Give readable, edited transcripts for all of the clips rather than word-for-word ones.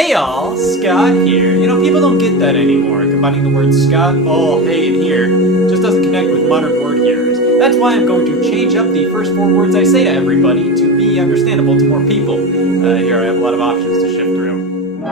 Hey y'all, Scott here. You know, people don't get that anymore. Combining the words Scott, oh, hey, and here just doesn't connect with modern word hearers. That's why I'm going to change up the first 4 words I say to everybody to be understandable to more people. Here I have a lot of options to shift through.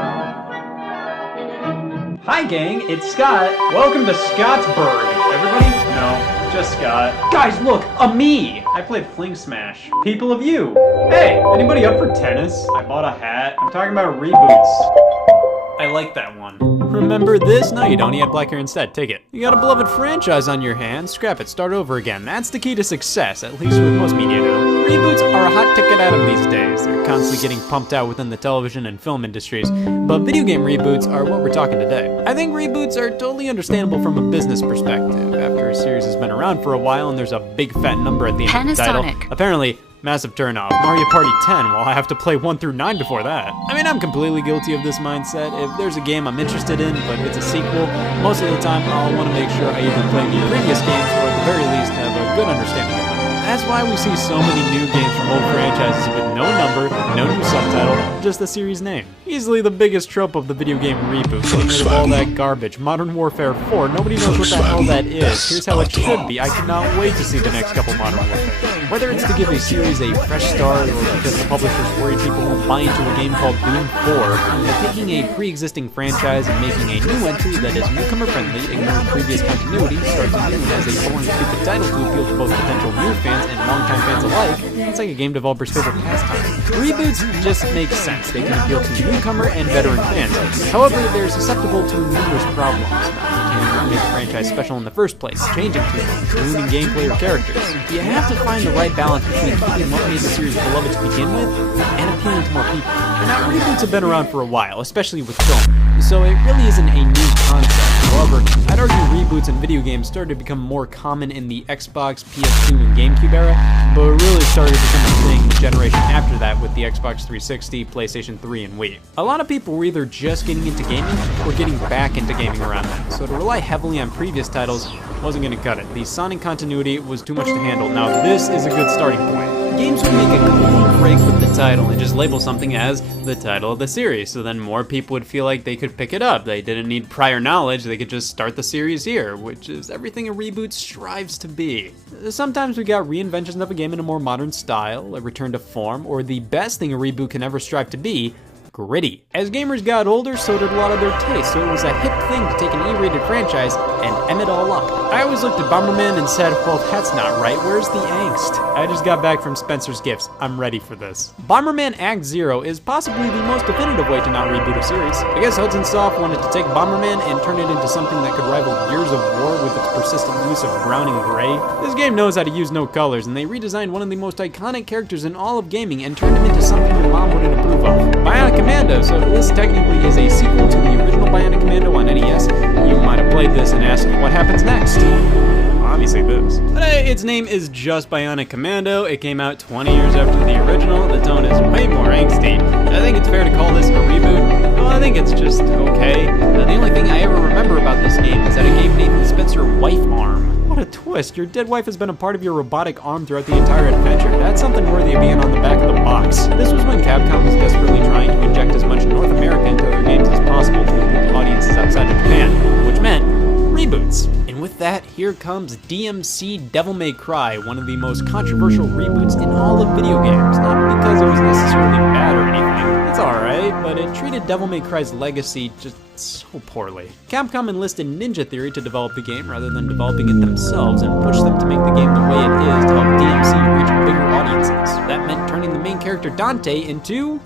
Hi gang, it's Scott. Welcome to Scottsburg. Everybody? No, just Scott. Guys, look, a me! I played Fling Smash. People of you. Hey, anybody up for tennis? I bought a hat. I'm talking about Reboots. I like that one. Remember this? No, you don't. You had black hair instead. Take it. You got a beloved franchise on your hands. Scrap it. Start over again. That's the key to success, at least with most media now. Reboots are a hot ticket item these days. They're constantly getting pumped out within the television and film industries, but video game reboots are what we're talking today. I think reboots are totally understandable from a business perspective. After a series has been around for a while and there's a big fat number at the end of the title, apparently, massive turnoff. Mario Party 10, well, I have to play 1 through 9 before that. I mean, I'm completely guilty of this mindset. If there's a game I'm interested in, but it's a sequel, most of the time I'll want to make sure I either play the previous games or at the very least have a good understanding of them. That's why we see so many new games from old franchises with no number, no new subtitle, just the series name. Easily the biggest trope of the video game reboot. Getting rid of all that garbage. Modern Warfare 4, nobody knows what the hell that is. Here's how it should be. I cannot wait to see the next couple Modern Warfare. Whether it's to give a series a fresh start or because the publisher's worried people won't buy into a game called Doom 4, they're taking a pre-existing franchise and making a new entry that is newcomer friendly, ignoring previous continuity, starts anew as a boring stupid title to appeal to both potential new fans and longtime fans alike. It's like a game developer's favorite pastime. Reboots just make sense. They can appeal to newcomer and veteran fans. However, they're susceptible to numerous problems. Not make the franchise special in the first place, changing too much, ruining gameplay or characters. You have to find the right balance between keeping what made the series beloved to begin with and appealing to more people. Now, reboots have been around for a while, especially with film, so it really isn't a new concept. However, I'd argue reboots in video games started to become more common in the Xbox, PS2, and GameCube era, but it really started to become a thing the generation after that with the Xbox 360, PlayStation 3, and Wii. A lot of people were either just getting into gaming or getting back into gaming around then, so to rely heavily on previous titles wasn't going to cut it. The Sonic continuity was too much to handle. Now this is a good starting point. Games would make a clean break with the title and just label something as the title of the series, so then more people would feel like they could pick it up. They didn't need prior knowledge, they could just start the series here, which is everything a reboot strives to be. Sometimes we got reinventions of a game in a more modern style, a return to form, or the best thing a reboot can ever strive to be, gritty. As gamers got older, so did a lot of their tastes, so it was a hip thing to take an E-rated franchise and M it all up. I always looked at Bomberman and said, well, that's not right, where's the angst? I just got back from Spencer's Gifts, I'm ready for this. Bomberman Act Zero is possibly the most definitive way to not reboot a series. I guess Hudson Soft wanted to take Bomberman and turn it into something that could rival Years of War with its persistent use of brown and gray. This game knows how to use no colors, and they redesigned one of the most iconic characters in all of gaming and turned him into something your mom wouldn't approve of. Bionic Commando, so this technically is a sequel to the original Bionic Commando on NES. You might have played this and asked, what happens next? Obviously this. But its name is just Bionic Commando. It came out 20 years after the original. The tone is way more angsty. I think it's fair to call this a reboot. Well, I think it's just okay. The only thing I ever remember about this game is that it gave Nathan Spencer wife arm. What a twist. Your dead wife has been a part of your robotic arm throughout the entire adventure. That's something worthy of being on the back of the box. This was when Capcom was desperately trying to inject as much North America into their games as possible to appeal to audiences outside of Japan, which meant reboots. And with that, here comes DMC Devil May Cry, one of the most controversial reboots in all of video games. Not because it was necessarily bad or anything. It's alright, but it treated Devil May Cry's legacy just so poorly. Capcom enlisted Ninja Theory to develop the game rather than developing it themselves and pushed them to make the game the way it is to help DMC reach bigger audiences. That meant turning the main character Dante into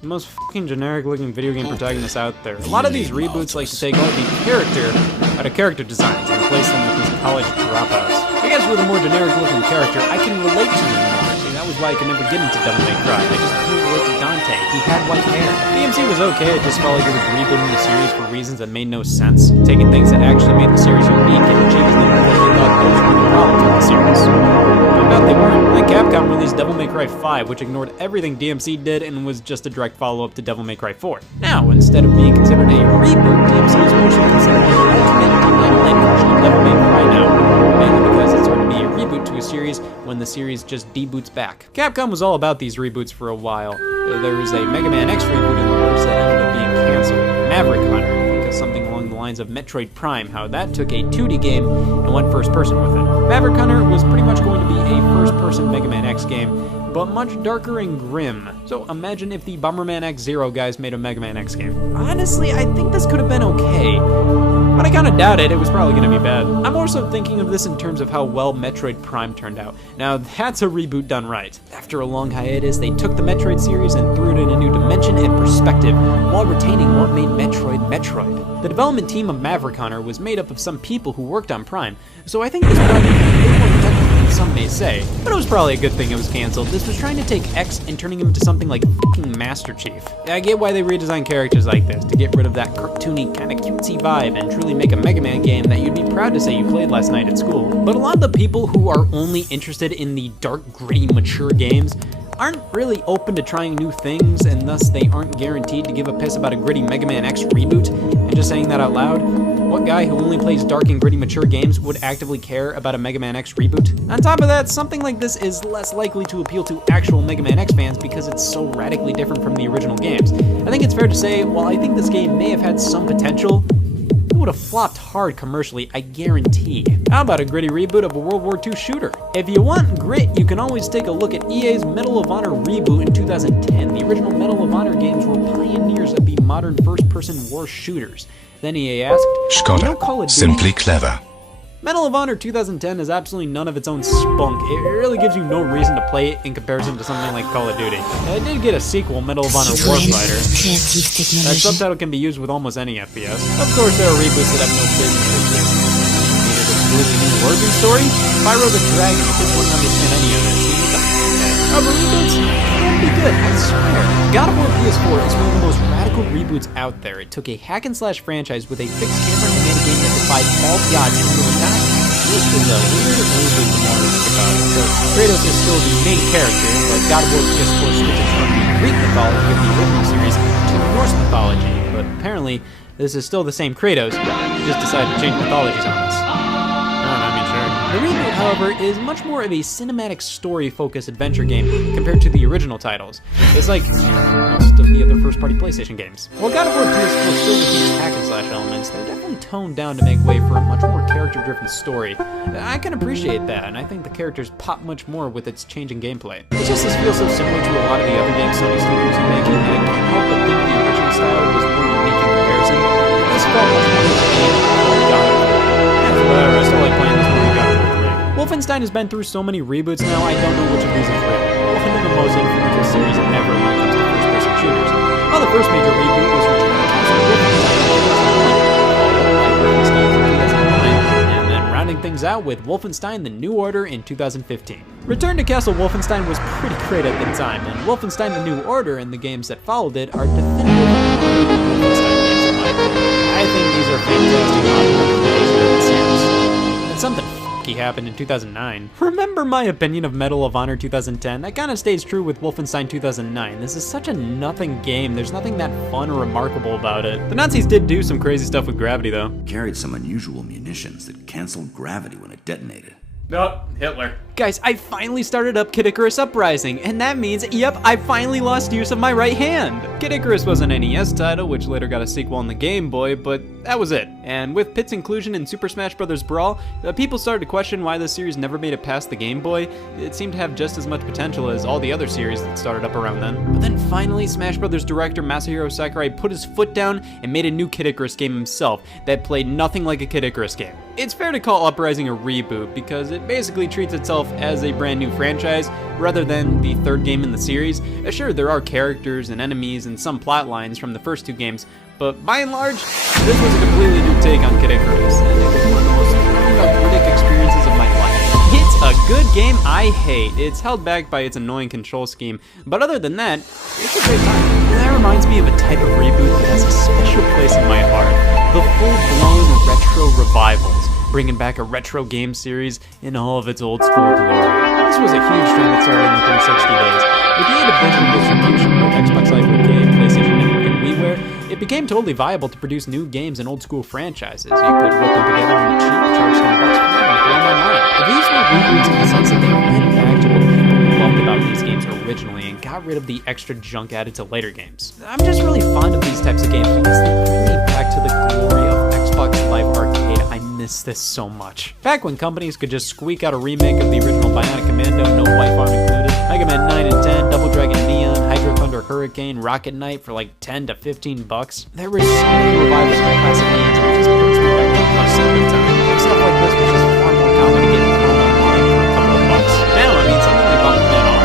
the most fucking generic looking video game protagonist out there. A lot of these reboots like to take all the character out of character designs and replace them with these college dropouts. I guess with a more generic looking character, I can relate to him more. See, that was why I could never get into Devil May Cry. I just couldn't relate to Dante. He had white hair. DMC was okay, it just felt like it was rebooting the series for reasons that made no sense. Taking things that actually made the series unique and changing them because they thought those were the problems with the series. Turned out they weren't. Then Capcom released Devil May Cry 5, which ignored everything DMC did and was just a direct follow-up to Devil May Cry 4. Now, instead of being considered a reboot, DMC is mostly considered an alternate timeline version of Devil May Cry now, mainly because it's hard to be a reboot to a series when the series just deboots back. Capcom was all about these reboots for a while. There was a Mega Man X reboot in the works that of Metroid Prime, how that took a 2D game and went first person with it. Maverick Hunter was pretty much going to be a first-person Mega Man X game, but much darker and grim. So imagine if the Bomberman X-Zero guys made a Mega Man X game. Honestly, I think this could have been okay, but I kinda doubt it. It was probably gonna be bad. I'm also thinking of this in terms of how well Metroid Prime turned out. Now, that's a reboot done right. After a long hiatus, they took the Metroid series and threw it in a new dimension and perspective, while retaining what made Metroid Metroid. The development team of Maverick Hunter was made up of some people who worked on Prime, so I think this project was a bit more technical than some may say, but it was probably a good thing it was cancelled. This was trying to take X and turning him into something like fucking Master Chief. I get why they redesigned characters like this, to get rid of that cartoony, kinda cutesy vibe and truly make a Mega Man game that you'd be proud to say you played last night at school. But a lot of the people who are only interested in the dark, gritty, mature games aren't really open to trying new things, and thus they aren't guaranteed to give a piss about a gritty Mega Man X reboot. And just saying that out loud, what guy who only plays dark and gritty mature games would actively care about a Mega Man X reboot? On top of that, something like this is less likely to appeal to actual Mega Man X fans because it's so radically different from the original games. I think it's fair to say, while I think this game may have had some potential, it would have flopped hard commercially, I guarantee. How about a gritty reboot of a World War II shooter? If you want grit, you can always take a look at EA's Medal of Honor reboot in 2010. The original Medal of Honor games were pioneers of the modern first-person war shooters. Then EA asked, Scholar, simply clever. Medal of Honor 2010 has absolutely none of its own spunk. It really gives you no reason to play it in comparison to something like Call of Duty. It did get a sequel, Medal of Honor Warfighter. That subtitle can be used with almost any FPS. Of course, there are reboots that have no business existing. Needed a completely new origin story? Pyro the Dragon, if you wouldn't understand any of it. However, reboots can be good, I swear. God of War PS4 is one of the most radical reboots out there. It took a hack-and-slash franchise with a fixed camera and game that defied all the odds and was not used as a weird reboot the more I think about it. So Kratos is still the main character, but God of War PS4 switches from the Greek mythology of the original series to Norse mythology. But apparently, this is still the same Kratos, he just decided to change mythologies on us. The reboot, however, is much more of a cinematic story-focused adventure game compared to the original titles. It's like most of the other first-party PlayStation games. While God of War PS4 still retains hack-and-slash elements, they're definitely toned down to make way for a much more character-driven story. I can appreciate that, and I think the characters pop much more with its changing gameplay. It's just this feels so similar to a lot of the other games Sony Studios are making that I can't help but think the original style was more unique in comparison. This felt much more like a game called God of War. And whatever, I still like playing this movie God of War. Wolfenstein has been through so many reboots now, I don't know which of these is real. One of the most influential series ever when it comes to first-person shooters. Well, the first major reboot was Return to Castle Wolfenstein in 2009, and then rounding things out with Wolfenstein: The New Order in 2015. Return to Castle Wolfenstein was pretty great at the time, and Wolfenstein: The New Order and the games that followed it are definitive Wolfenstein games in my opinion. I think these are fantastic modern representations of the series. And something happened in 2009. Remember my opinion of Medal of Honor 2010? That kind of stays true with Wolfenstein 2009. This is such a nothing game. There's nothing that fun or remarkable about it. The Nazis did do some crazy stuff with gravity though. Carried some unusual munitions that canceled gravity when it detonated. Oh, Hitler. Guys, I finally started up Kid Icarus Uprising, and that means, yep, I finally lost use of my right hand. Kid Icarus was an NES title, which later got a sequel on the Game Boy, but that was it. And with Pit's inclusion in Super Smash Bros. Brawl, people started to question why this series never made it past the Game Boy. It seemed to have just as much potential as all the other series that started up around then. But then finally, Smash Bros. Director Masahiro Sakurai put his foot down and made a new Kid Icarus game himself that played nothing like a Kid Icarus game. It's fair to call Uprising a reboot because it basically treats itself as a brand new franchise rather than the third game in the series. Sure, there are characters and enemies and some plot lines from the first two games, but by and large, this was a completely new take on Kid Icarus, and it was one of the most authentic experiences of my life. It's a good game I hate. It's held back by its annoying control scheme, but other than that, it's a great time. And that reminds me of a type of reboot that has a special place in my heart. The full-blown retro revivals, bringing back a retro game series in all of its old school glory. This was a huge trend that started in the 360 days. With the aid of digital distribution with Xbox Live Arcade, PlayStation Network, and WiiWare, it became totally viable to produce new games and old school franchises. You could whip them together on the cheap, charge $10 for them, and throw them online. But these were reboots in the sense that they went back to what people loved about these games originally and got rid of the extra junk added to later games. I'm just really fond of these types of games because they bring me back to the glory of Xbox miss this so much. Back when companies could just squeak out a remake of the original Bionic Commando, no wife arm included, Mega Man 9 and 10, Double Dragon Neon, Hydro Thunder Hurricane, Rocket Knight for like 10 to 15 bucks. There were so many revivals of classic games and it just brings me back to a much simpler time. Stuff like this was just far more common to get thrown online for a couple of bucks. Now, I mean, something like Bomberman R,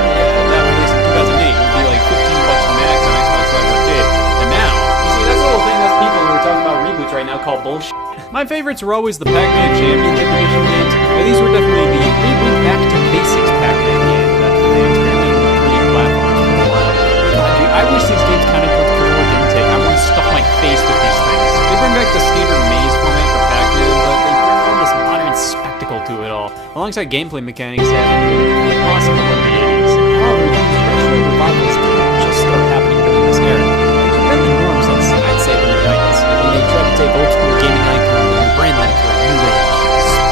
that released in 2008 would be like 15 bucks max on Xbox Live Arcade. And now, you see, that's the whole thing us people who are talking about reboots right now call bullshit. My favorites were always the Pac-Man Championship Edition games, but these were definitely the reboot back to basics Pac-Man games that they experimented with 3D platforms for a while. God, dude, I wish these games kind of took the forward intake. I want to stuff my face with these things. They bring back the standard maze format for Pac-Man, but they bring on this modern spectacle to it all, alongside gameplay mechanics that were impossible in the 80s. However, these retro revivals didn't just start happening during this era. They've been the norm since, I'd say, the 90s, when they tried to take old school gaming icons and brand them for a new age.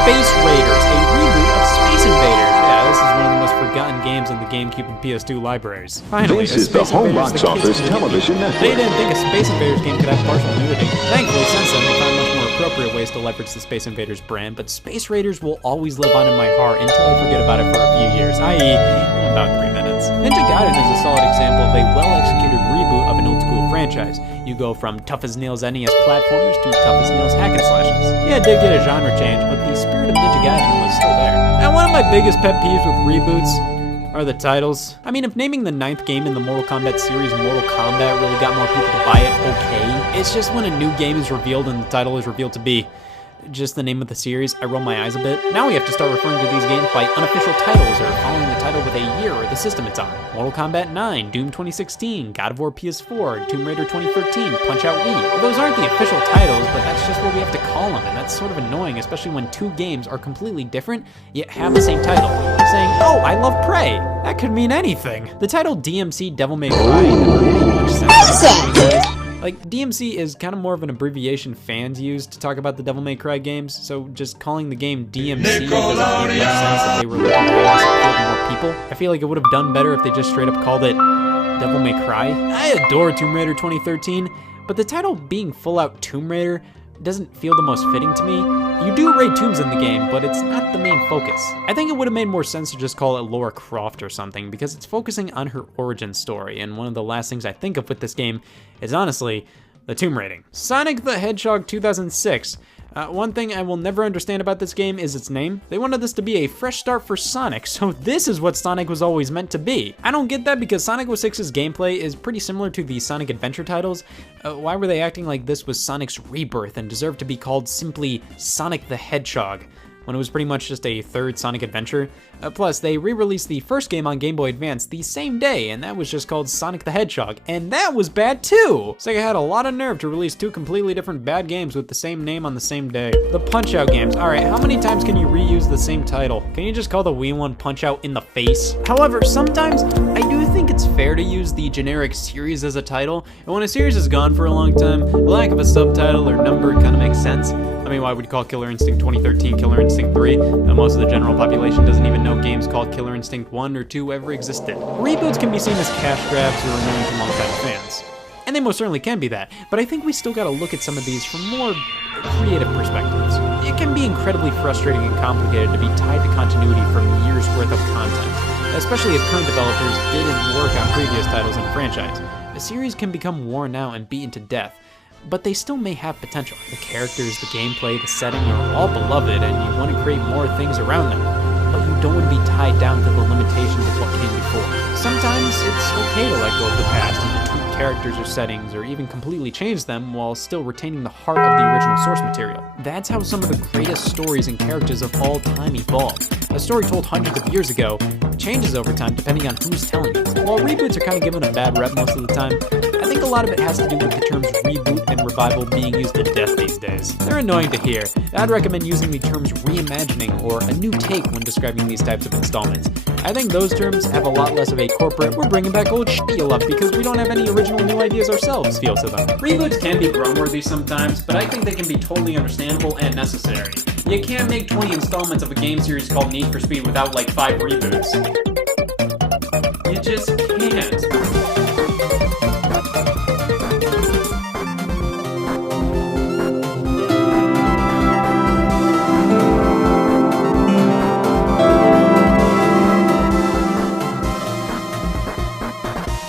Space Raiders, a reboot of Space Invaders. Yeah, this is one of the most forgotten games in the GameCube and PS2 libraries. Finally, this is the home box office television network. They didn't think a Space Invaders game could have partial nudity. Thankfully, since then, they found much more appropriate ways to leverage the Space Invaders brand, but Space Raiders will always live on in my heart until I forget about it for a few years, i.e., about 3 minutes. Ninja Gaiden is a solid example of a well-executed reboot of an old-school franchise. You go from tough-as-nails NES platformers to tough-as-nails hack and slashes. Yeah, it did get a genre change, but the spirit of Ninja Gaiden was still there. And one of my biggest pet peeves with reboots are the titles. I mean, if naming the 9th game in the Mortal Kombat series Mortal Kombat really got more people to buy it, okay. It's just when a new game is revealed and the title is revealed to be just the name of the series, I roll my eyes a bit. Now we have to start referring to these games by unofficial titles or following the title with a year or the system it's on. Mortal Kombat 9, Doom 2016, God of War PS4, Tomb Raider 2013, Punch-Out Wii. Those aren't the official titles, but that's just what we have to call them, and that's sort of annoying, especially when 2 games are completely different, yet have the same title. Saying, oh, I love Prey. That could mean anything. The title DMC Devil May Cry never made much sense. Like, DMC is kind of more of an abbreviation fans use to talk about the Devil May Cry games, so just calling the game DMC doesn't make much sense if they were looking to appeal to more people. I feel like it would have done better if they just straight up called it Devil May Cry. I adore Tomb Raider 2013, but the title being full-out Tomb Raider doesn't feel the most fitting to me. You do raid tombs in the game, but it's not the main focus. I think it would have made more sense to just call it Lara Croft or something, because it's focusing on her origin story, and one of the last things I think of with this game is honestly the tomb raiding. Sonic the Hedgehog 2006. One thing I will never understand about this game is its name. They wanted this to be a fresh start for Sonic, so this is what Sonic was always meant to be. I don't get that because Sonic 06's gameplay is pretty similar to the Sonic Adventure titles. Why were they acting like this was Sonic's rebirth and deserved to be called simply Sonic the Hedgehog, when it was pretty much just a third Sonic Adventure? Plus, they re-released the first game on Game Boy Advance the same day, and that was just called Sonic the Hedgehog, and that was bad too! Sega had a lot of nerve to release 2 completely different bad games with the same name on the same day. The Punch-Out games. Alright, how many times can you reuse the same title? Can you just call the Wii one Punch-Out in the Face? However, sometimes I do think it's fair to use the generic series as a title, and when a series is gone for a long time, the lack of a subtitle or number kind of makes sense. I mean, why would you call Killer Instinct 2013 Killer Instinct 3? Most of the general population doesn't even know games called Killer Instinct 1 or 2 ever existed. Reboots can be seen as cash grabs or annoying to longtime fans. And they most certainly can be that, but I think we still gotta look at some of these from more creative perspectives. It can be incredibly frustrating and complicated to be tied to continuity for years worth of content, especially if current developers didn't work on previous titles in a franchise. A series can become worn out and beaten to death, but they still may have potential. The characters, the gameplay, the setting are all beloved, and you want to create more things around them, but you don't want to be tied down to the limitations of what came before. Sometimes it's okay to let go of the past and to tweak characters or settings, or even completely change them while still retaining the heart of the original source material. That's how some of the greatest stories and characters of all time evolve. A story told hundreds of years ago changes over time depending on who's telling it. While reboots are kind of given a bad rep most of the time, I think a lot of it has to do with the terms reboot and revival being used to death these days. They're annoying to hear. I'd recommend using the terms reimagining or a new take when describing these types of installments. I think those terms have a lot less of a corporate, we're bringing back old shit you love because we don't have any original new ideas ourselves feel to them. Reboots can be grown-worthy sometimes, but I think they can be totally understandable and necessary. You can't make 20 installments of a game series called Need for Speed without like 5 reboots. You just